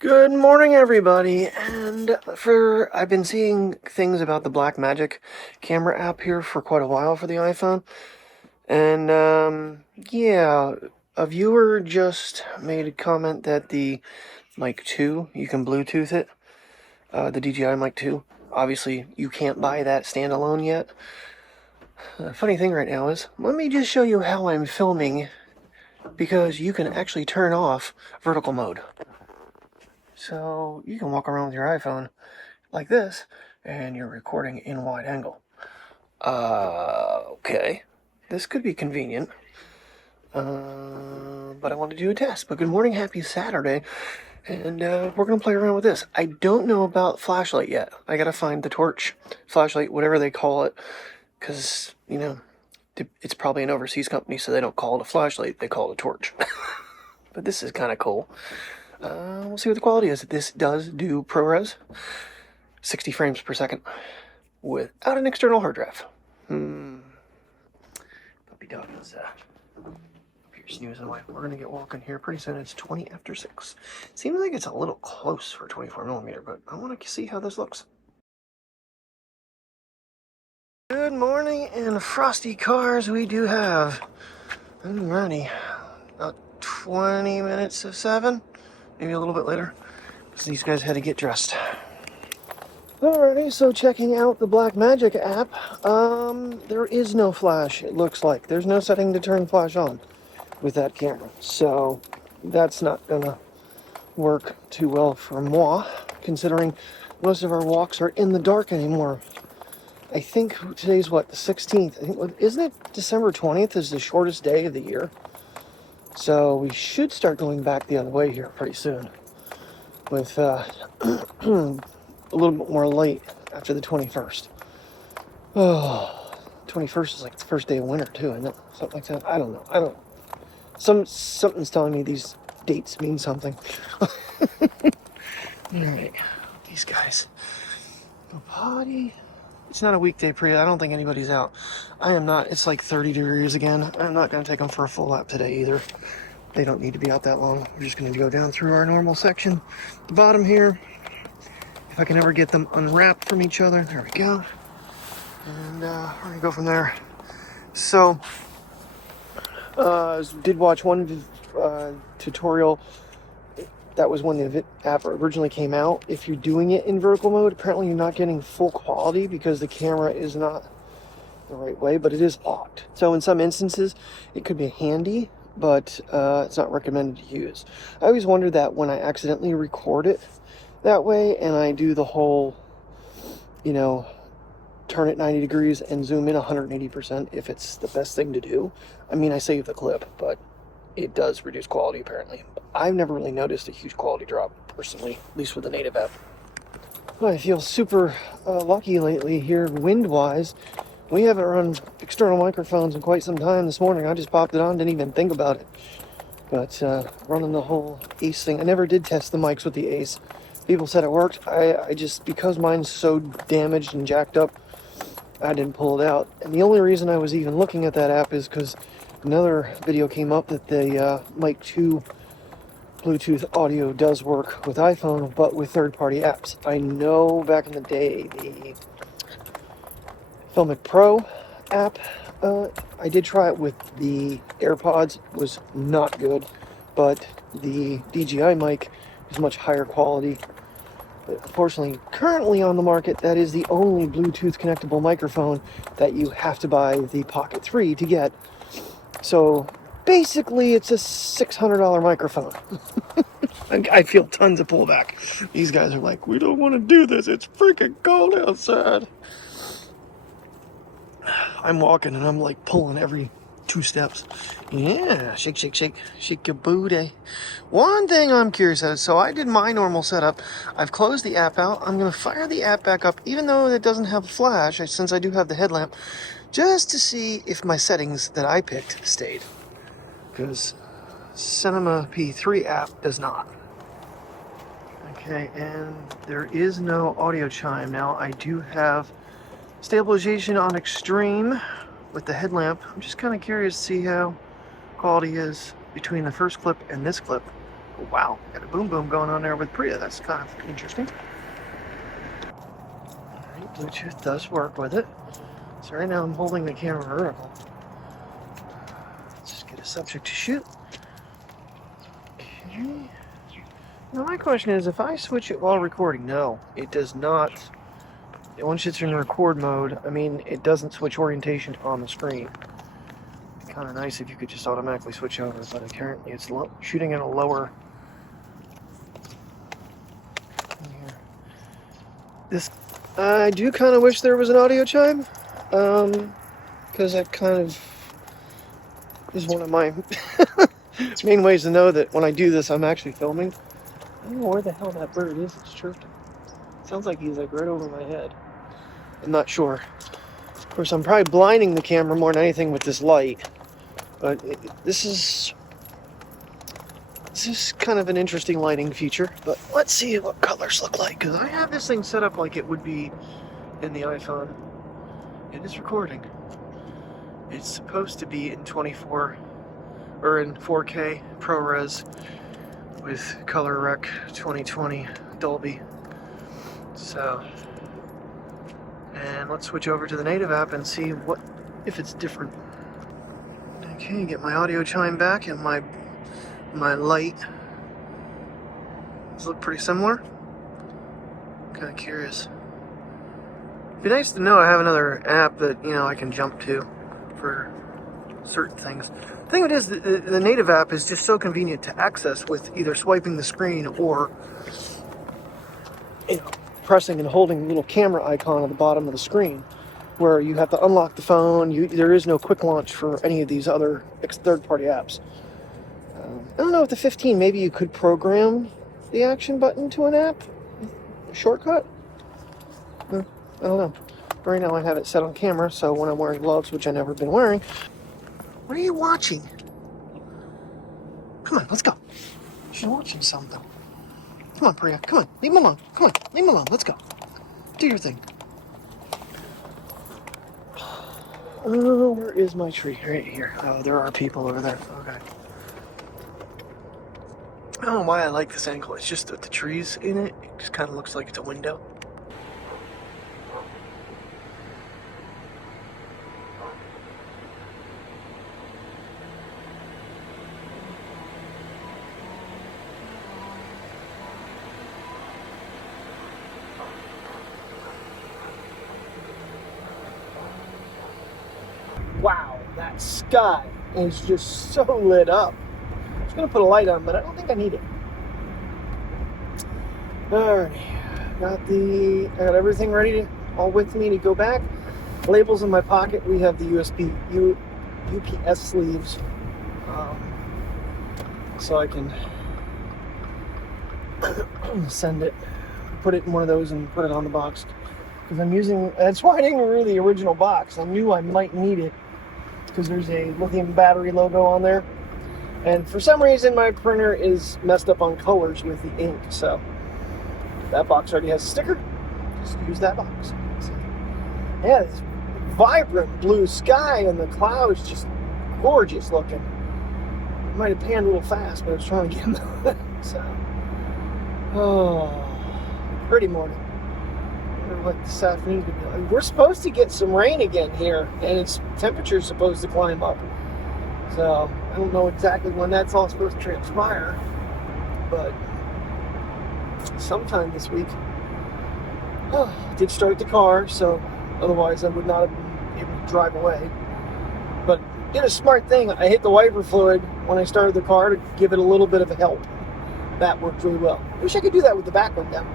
Good morning, everybody, and I've been seeing things about the Blackmagic camera app here for quite a while for the iPhone, and yeah, a viewer just made a comment that the Mic 2, you can Bluetooth it, the DJI Mic 2. Obviously, you can't buy that standalone yet. The funny thing right now is, let me just show you how I'm filming, because you can actually turn off vertical mode. So you can walk around with your iPhone like this, and you're recording in wide angle. Okay. This could be convenient. But I want to do a test. But good morning, happy Saturday. And we're going to play around with this. I don't know about flashlight yet. I got to find the torch, flashlight, whatever they call it. Because, it's probably an overseas company, so they don't call it a flashlight. They call it a torch. But this is kind of cool. We'll see what the quality is. This does do ProRes, 60 frames per second, without an external hard drive. Puppy dog is up here snoozing away. We're going to get walking here pretty soon. It's 20 after 6. Seems like it's a little close for 24mm, but I want to see how this looks. Good morning, and frosty cars we do have. Alrighty, about 20 minutes of 7. Maybe a little bit later, because these guys had to get dressed. Alrighty, so checking out the Blackmagic app, there is no flash, it looks like. There's no setting to turn flash on with that camera, so that's not gonna work too well for moi, considering most of our walks are in the dark anymore. I think today's what, the 16th? I think, isn't it December 20th is the shortest day of the year? So we should start going back the other way here pretty soon, with a little bit more light after the 21st. Oh, 21st is like the first day of winter too, isn't it? Something like that. I don't know. Something's telling me these dates mean something. Alright, these guys. Go potty. It's not a weekday, Priya. I don't think anybody's out. I am not. It's like 30 degrees again. I'm not going to take them for a full lap today either. They don't need to be out that long. We're just going to go down through our normal section. The bottom here. If I can ever get them unwrapped from each other. There we go. And we're going to go from there. So, did watch one tutorial. That was when the app originally came out. If you're doing it in vertical mode, apparently you're not getting full quality because the camera is not the right way, but it is locked. So in some instances, it could be handy, but it's not recommended to use. I always wonder that when I accidentally record it that way, and I do the whole, turn it 90 degrees and zoom in 180%, if it's the best thing to do. I mean, I save the clip, but it does reduce quality apparently. I've never really noticed a huge quality drop personally, at least with the native app. I feel super lucky lately here wind-wise. We haven't run external microphones in quite some time. This morning I just popped it on, didn't even think about it. But running the whole Ace thing, I never did test the mics with the Ace. People said it worked. I just, because mine's so damaged and jacked up, I didn't pull it out. And the only reason I was even looking at that app is because another video came up that the Mic 2 Bluetooth audio does work with iPhone, but with third-party apps. I know back in the day, the Macbook Pro app, I did try it with the AirPods, was not good, but the DJI mic is much higher quality. But unfortunately, currently on the market, that is the only Bluetooth connectable microphone that you have to buy the Pocket 3 to get. So basically, it's a $600 microphone. I feel tons of pullback. These guys are like, we don't want to do this. It's freaking cold outside. I'm walking and I'm like pulling every 2 steps. Yeah, shake, shake, shake. Shake your booty. One thing I'm curious about, so I did my normal setup. I've closed the app out. I'm going to fire the app back up, even though it doesn't have a flash, since I do have the headlamp, just to see if my settings that I picked stayed. Because Cinema P3 app does not. Okay, and there is no audio chime. Now, I do have stabilization on extreme with the headlamp. I'm just kind of curious to see how quality is between the first clip and this clip Oh, wow, got a boom boom going on there with Priya. That's kind of interesting. All right, Bluetooth does work with it. So right now I'm holding the camera vertical. Let's just get a subject to shoot. Okay. Now my question is, if I switch it while recording, no, it does not. Once it's in record mode, I mean, it doesn't switch orientation on the screen. Kind of nice if you could just automatically switch over, but apparently it's shooting at a lower. This, I do kind of wish there was an audio chime, because that kind of is one of my main ways to know that when I do this, I'm actually filming. I don't know where the hell that bird is. It's chirping. Sounds like he's like right over my head. I'm not sure. Of course, I'm probably blinding the camera more than anything with this light. But this is kind of an interesting lighting feature. But let's see what colors look like, because I have this thing set up like it would be in the iPhone. It is recording. It's supposed to be in 24 or in 4K ProRes with Color Rec 2020 Dolby. So, and let's switch over to the native app and see what if it's different. Okay, get my audio chime back and my light. Does it look pretty similar? Kind of curious. It'd be nice to know I have another app that, you know, I can jump to for certain things. The thing is, the native app is just so convenient to access with either swiping the screen or, you know, pressing and holding the little camera icon at the bottom of the screen, where you have to unlock the phone. There is no quick launch for any of these other third-party apps. I don't know if the 15, maybe you could program the action button to an app, a shortcut. I don't know. Right now I have it set on camera, so when I'm wearing gloves, which I've never been wearing. What are you watching? Come on, let's go. She's watching something. Come on, Priya. Come on, leave him alone. Come on, leave him alone. Let's go. Do your thing. Oh, where is my tree? Right here. Oh, there are people over there. Okay. I don't know why I like this angle. It's just that the trees in it, it just kind of looks like it's a window. Wow, that sky is just so lit up. I was going to put a light on, but I don't think I need it. Alright, got everything ready all with me to go back. Labels in my pocket. We have the UPS sleeves, so I can send it, put it in one of those and put it on the box. Because I'm using, that's why I didn't read the original box. I knew I might need it because there's a lithium battery logo on there. And for some reason my printer is messed up on colors with the ink, so that box already has a sticker. Just use that box. So, yeah, this vibrant blue sky and the clouds just gorgeous looking. I might have panned a little fast, but I was trying to get them. So, oh, pretty morning. What this afternoon's gonna be like. We're supposed to get some rain again here, and its temperature's supposed to climb up. So I don't know exactly when that's all supposed to transpire, but sometime this week. Oh, did start the car, so otherwise I would not have been able to drive away. But did a smart thing. I hit the wiper fluid when I started the car to give it a little bit of a help. That worked really well. Wish I could do that with the back one down.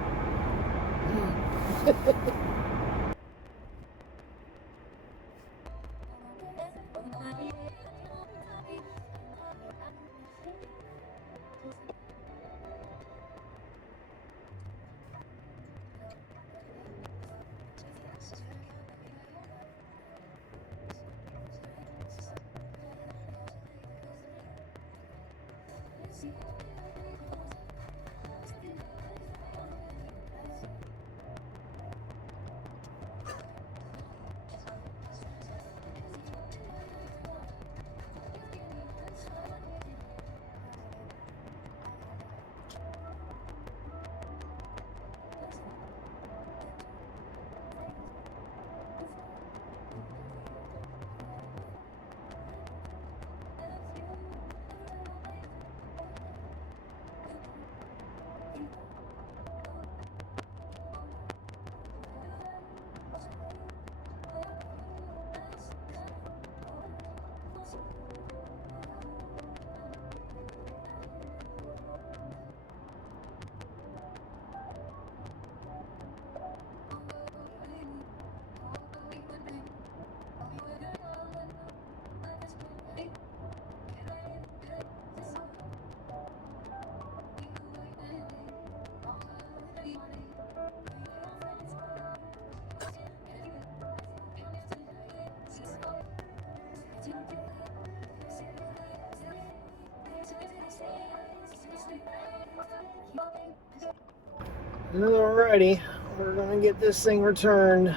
Alrighty, we're gonna get this thing returned.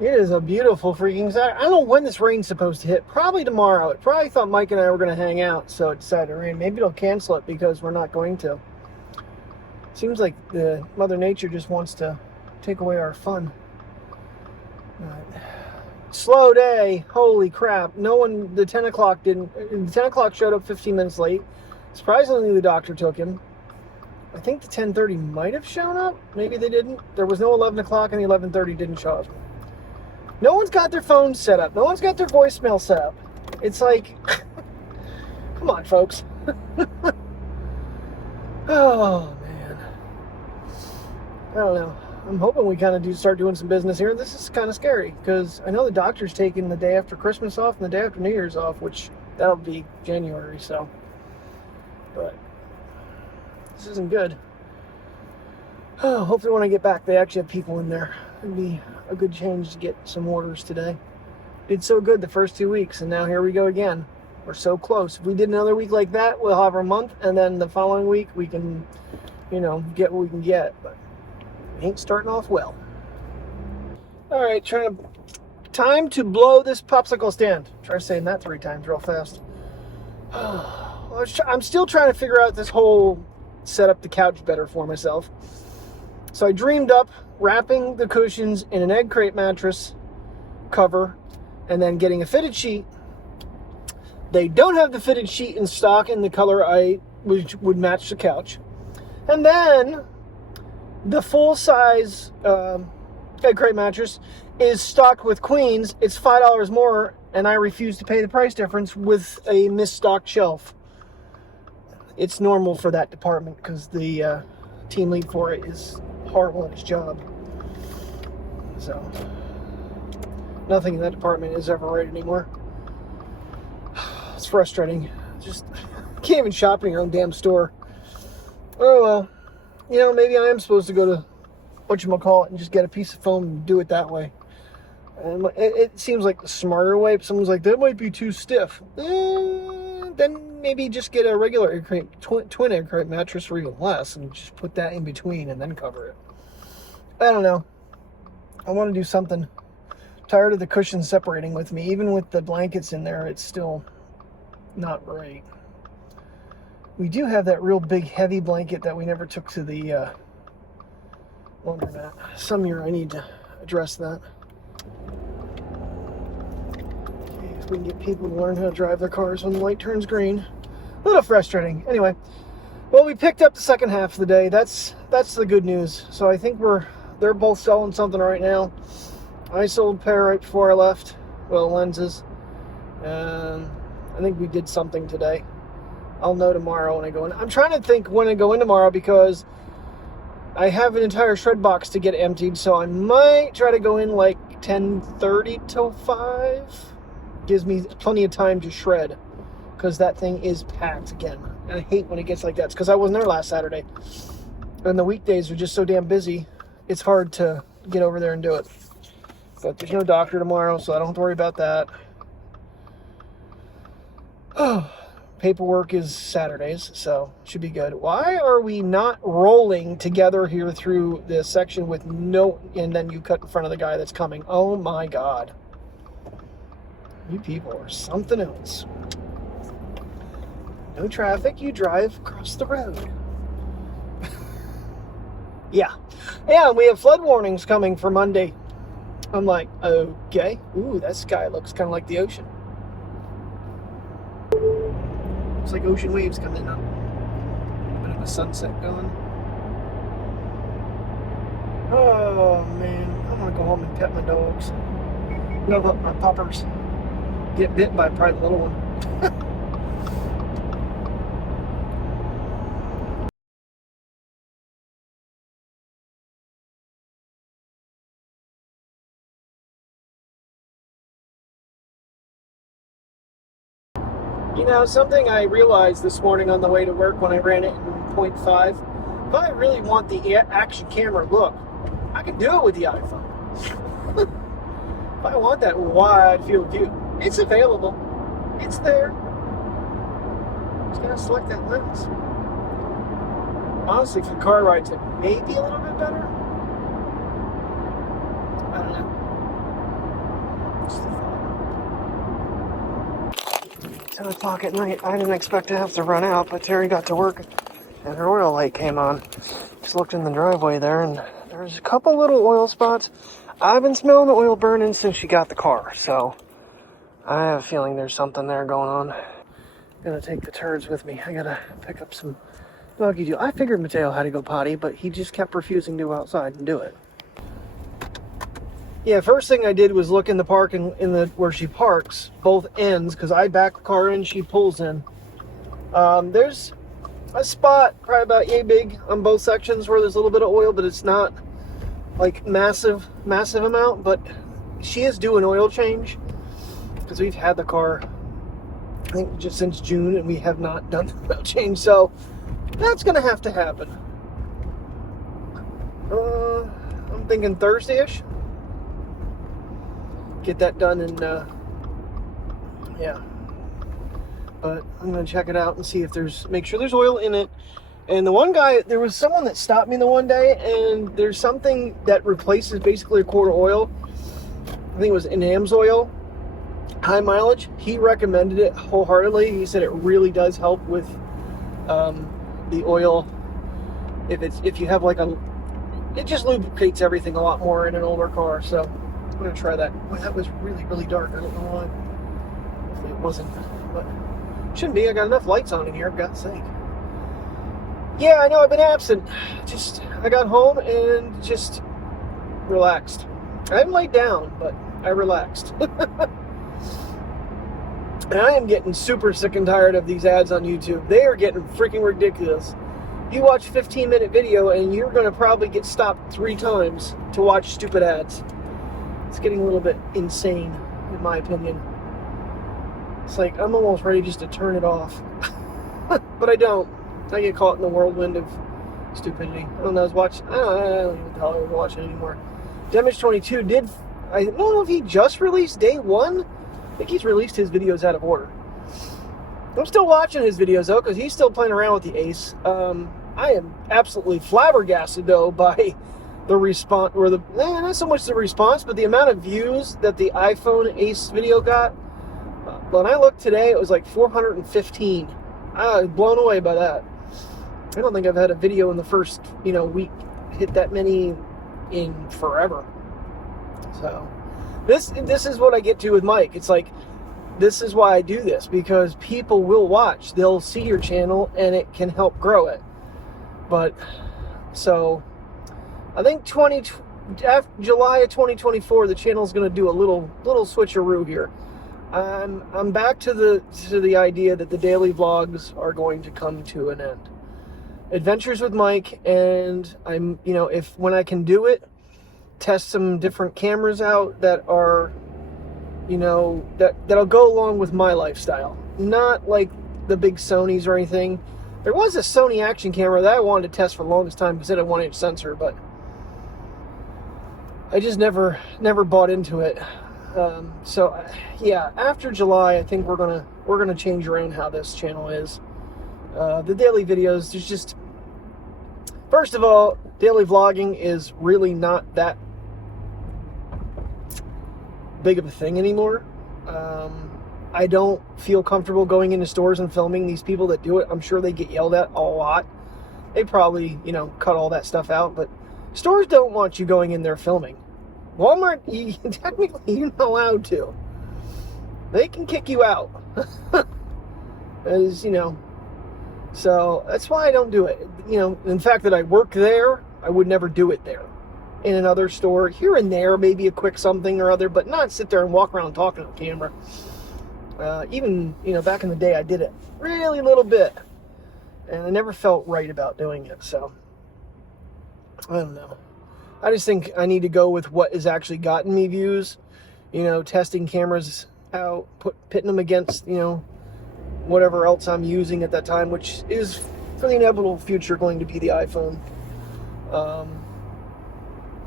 It is a beautiful freaking Saturday. I don't know when this rain's supposed to hit. Probably tomorrow. It probably thought Mike and I were gonna hang out, so it decided to rain. Maybe it'll cancel it because we're not going to. Seems like the Mother Nature just wants to take away our fun. Slow day. Holy crap. No one, the 10 o'clock didn't, the 10 o'clock showed up 15 minutes late. Surprisingly, the doctor took him. I think the 10:30 might have shown up. Maybe they didn't. There was no 11 o'clock and the 11:30 didn't show up. No one's got their phones set up. No one's got their voicemail set up. It's like, come on, folks. Oh, man. I don't know. I'm hoping we kind of start doing some business here. This is kind of scary because I know the doctor's taking the day after Christmas off and the day after New Year's off, which that'll be January, so. But this isn't good. Oh, hopefully when I get back, they actually have people in there. It'd be a good change to get some orders today. Did so good the first 2 weeks, and now here we go again. We're so close. If we did another week like that, we'll have our month, and then the following week we can, get what we can get. But we ain't starting off well. All right, time to blow this popsicle stand. Try saying that 3 times real fast. I'm still trying to figure out this whole set up the couch better for myself. So I dreamed up wrapping the cushions in an egg crate mattress cover and then getting a fitted sheet. They don't have the fitted sheet in stock in the color which would match the couch. And then the full-size egg crate mattress is stocked with queens. It's $5 more, and I refuse to pay the price difference with a misstocked shelf. It's normal for that department because the team lead for it is horrible at his job. So nothing in that department is ever right anymore. It's frustrating. Just can't even shop in your own damn store. Oh well, maybe I am supposed to go to whatchamacallit and just get a piece of foam and do it that way. And it seems like the smarter way, but someone's like, that might be too stiff. Then maybe just get a regular egg crate, twin egg crate mattress or even less, and just put that in between and then cover it. I don't know. I want to do something. Tired of the cushions separating with me. Even with the blankets in there, it's still not right. We do have that real big heavy blanket that we never took to the laundromat. Some year I need to address that. We can get people to learn how to drive their cars when the light turns green. A little frustrating. Anyway, well, we picked up the second half of the day. That's the good news. So I think they're both selling something right now. I sold a pair right before I left. Well, lenses. I think we did something today. I'll know tomorrow when I go in. I'm trying to think when I go in tomorrow because I have an entire shred box to get emptied. So I might try to go in like 10:30 till 5. Gives me plenty of time to shred because that thing is packed again. And I hate when it gets like that. It's because I wasn't there last Saturday. And the weekdays are just so damn busy. It's hard to get over there and do it. But there's no doctor tomorrow, so I don't have to worry about that. Oh, paperwork is Saturdays, so should be good. Why are we not rolling together here through this section with and then you cut in front of the guy that's coming? Oh my God. You people are something else. No traffic, you drive across the road. Yeah, we have flood warnings coming for Monday. I'm like, okay. Ooh, that sky looks kind of like the ocean. It's like ocean waves coming up. A bit of a sunset going. Oh, man. I'm going to go home and pet my dogs. Love up my puppers. Get bit by probably the little one. Something I realized this morning on the way to work when I ran it in 0.5, if I really want the action camera look, I can do it with the iPhone. If I want that wide field of view, it's available. It's there. Just gotta select that lens. Honestly, for car rides, it may be a little bit better. I don't know. Just a thought. 10 o'clock at night. I didn't expect to have to run out, but Terry got to work and her oil light came on. Just looked in the driveway there, and there's a couple little oil spots. I've been smelling the oil burning since she got the car, so I have a feeling there's something there going on. Gonna take the turds with me. I gotta pick up some doggy do. I figured Mateo had to go potty, but he just kept refusing to go outside and do it. Yeah, first thing I did was look in the parking in the where she parks, both ends, because I back the car in, she pulls in. There's a spot probably about yay big on both sections where there's a little bit of oil, but it's not like massive amount. But she is due an oil change because we've had the car, I think, just since June, and we have not done the oil change, so that's gonna have to happen. I'm thinking Thursday-ish. Get that done, and yeah. But I'm gonna check it out and see if make sure there's oil in it. And the one guy, there was someone that stopped me the one day, and there's something that replaces basically a quart of oil. I think it was Enam's oil, high mileage. He recommended it wholeheartedly. He said it really does help with the oil. If you have it just lubricates everything a lot more in an older car. So I'm gonna try that. Well, that was really, really dark. I don't know why. Hopefully it wasn't, but shouldn't be. I got enough lights on in here, for God's sake. Yeah, I know I've been absent. I got home and just relaxed. I haven't laid down, but I relaxed. And I am getting super sick and tired of these ads on YouTube. They are getting freaking ridiculous. You watch a 15-minute video and you're going to probably get stopped 3 times to watch stupid ads. It's getting a little bit insane, in my opinion. It's like I'm almost ready just to turn it off. But I don't. I get caught in the whirlwind of stupidity. I don't know, I don't know what the hell I was watching anymore. Damage22 I don't know if he just released day 1. I think he's released his videos out of order. I'm still watching his videos though, because he's still playing around with the Ace. I am absolutely flabbergasted though by the response, or not so much the response, but the amount of views that the iPhone Ace video got. When I looked today, it was like 415. I was blown away by that. I don't think I've had a video in the first, week hit that many in forever. So this is what I get to with Mike. It's like, this is why I do this, because people will watch. They'll see your channel and it can help grow it. But so I think after July of 2024, the channel's going to do a little switcheroo here. I'm back to the idea that the daily vlogs are going to come to an end. Adventures with Mike, and I'm, when I can do it, test some different cameras out that are, that'll go along with my lifestyle. Not like the big Sonys or anything. There was a Sony action camera that I wanted to test for the longest time because it had a 1-inch sensor, but I just never bought into it. So yeah, after July, I think we're gonna change around how this channel is. The daily videos, there's just, first of all, daily vlogging is really not that big of a thing anymore. I don't feel comfortable going into stores and filming. These people that do it, I'm sure they get yelled at a lot. They probably, cut all that stuff out, but stores don't want you going in there filming. Walmart, technically, you're not allowed to. They can kick you out. As, so that's why I don't do it. In fact that I work there, I would never do it there. In another store, here and there, maybe a quick something or other, but not sit there and walk around talking to the camera. Even, back in the day, I did it really little bit. And I never felt right about doing it, so I don't know. I just think I need to go with what has actually gotten me views. Testing cameras out, pitting them against, whatever else I'm using at that time, which is, for the inevitable future, going to be the iPhone.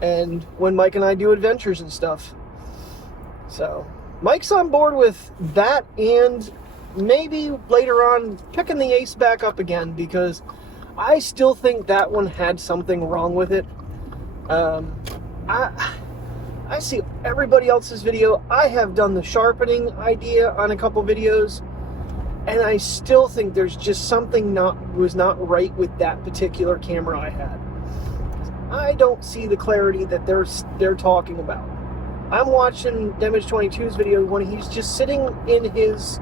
And when Mike and I do adventures and stuff. So Mike's on board with that, and maybe later on picking the Ace back up again, because I still think that one had something wrong with it. I see everybody else's video. I have done the sharpening idea on a couple videos, and I still think there's just something was not right with that particular camera I had. I don't see the clarity that they're talking about. I'm watching Damage22's video when he's just sitting in his,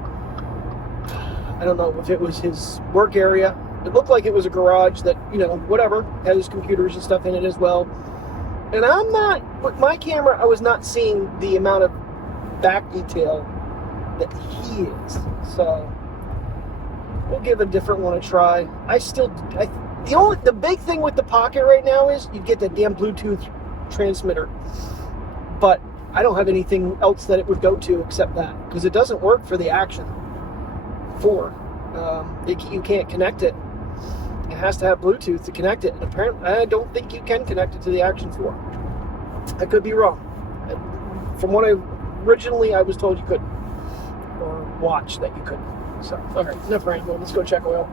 I don't know if it was his work area. It looked like it was a garage that, you know, whatever, had his computers and stuff in it as well. And with my camera, I was not seeing the amount of back detail that he is. So we'll give a different one a try. The big thing with the Pocket right now is you get that damn Bluetooth transmitter. But I don't have anything else that it would go to except that, because it doesn't work for the Action 4. You can't connect it. It has to have Bluetooth to connect it. And apparently, I don't think you can connect it to the Action 4. I could be wrong. From what I was told you couldn't. Or watch that you couldn't. So, alright, enough rambling. Let's go check oil.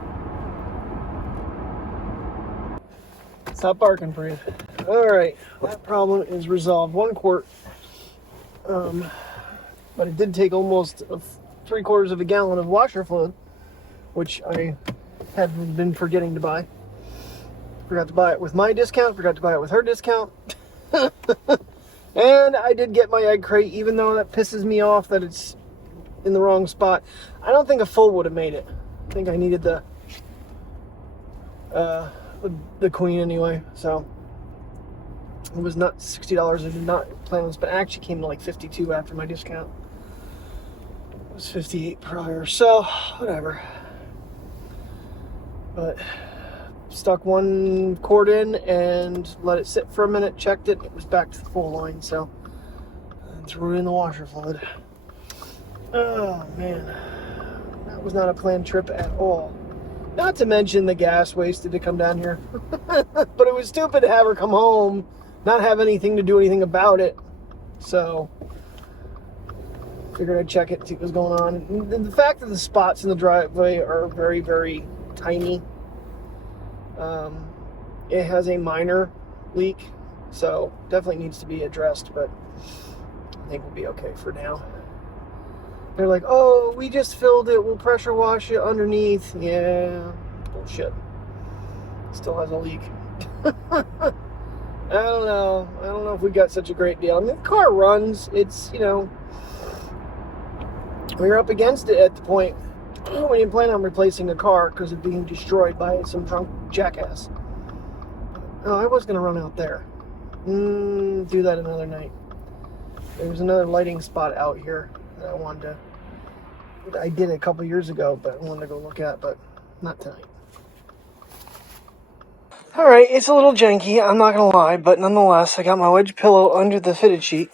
Stop barking, for you. Alright, that problem is resolved. 1 quart. But it did take almost 3/4 of a gallon of washer fluid, which I had been forgetting to buy. Forgot to buy it with my discount, forgot to buy it with her discount. And I did get my egg crate, even though that pisses me off that it's in the wrong spot. I don't think a full would have made it. I think I needed the queen anyway, so it was not $60. I did not plan on spending. It actually came to like $52 after my discount. It was $58 prior, so whatever. But stuck 1 quart in and let it sit for a minute, checked it, it was back to the full line, so I threw it in the washer fluid. Oh man, that was not a planned trip at all. Not to mention the gas wasted to come down here. But it was stupid to have her come home, not have anything to do anything about it. So figured I'd check it, see what was going on. And the fact that the spots in the driveway are very, very tiny. It has a minor leak, so definitely needs to be addressed, but I think we'll be okay for now. They're like, oh, we just filled it, we'll pressure wash it underneath. Yeah, bullshit. Still has a leak. I don't know if we got such a great deal. I mean, the car runs. It's, you know, we were up against it at the point we didn't plan on replacing the car because of being destroyed by some drunk jackass. Oh, I was going to run out there. Do that another night. There's another lighting spot out here that I did a couple years ago, but I wanted to go look at, but not tonight. Alright, it's a little janky, I'm not going to lie, but nonetheless, I got my wedge pillow under the fitted sheet.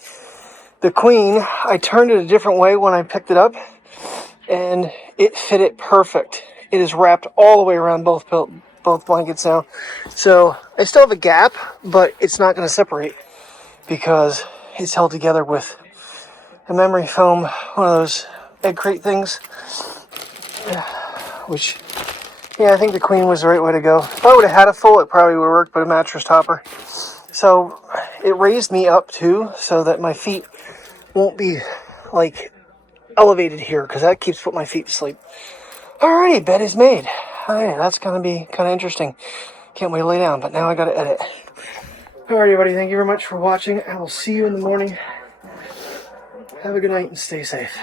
The queen, I turned it a different way when I picked it up, and it fit it perfect. It is wrapped all the way around both blankets now. So I still have a gap, but it's not going to separate because it's held together with a memory foam, one of those egg crate things. Which, yeah, I think the queen was the right way to go. If I would have had a full, it probably would have worked, but a mattress topper. So it raised me up too, so that my feet won't be like elevated here, because that keeps putting my feet to sleep. Alrighty, bed is made. Alright, that's going to be kind of interesting. Can't wait to lay down, but now I got to edit. Alrighty, everybody, thank you very much for watching. I will see you in the morning. Have a good night and stay safe.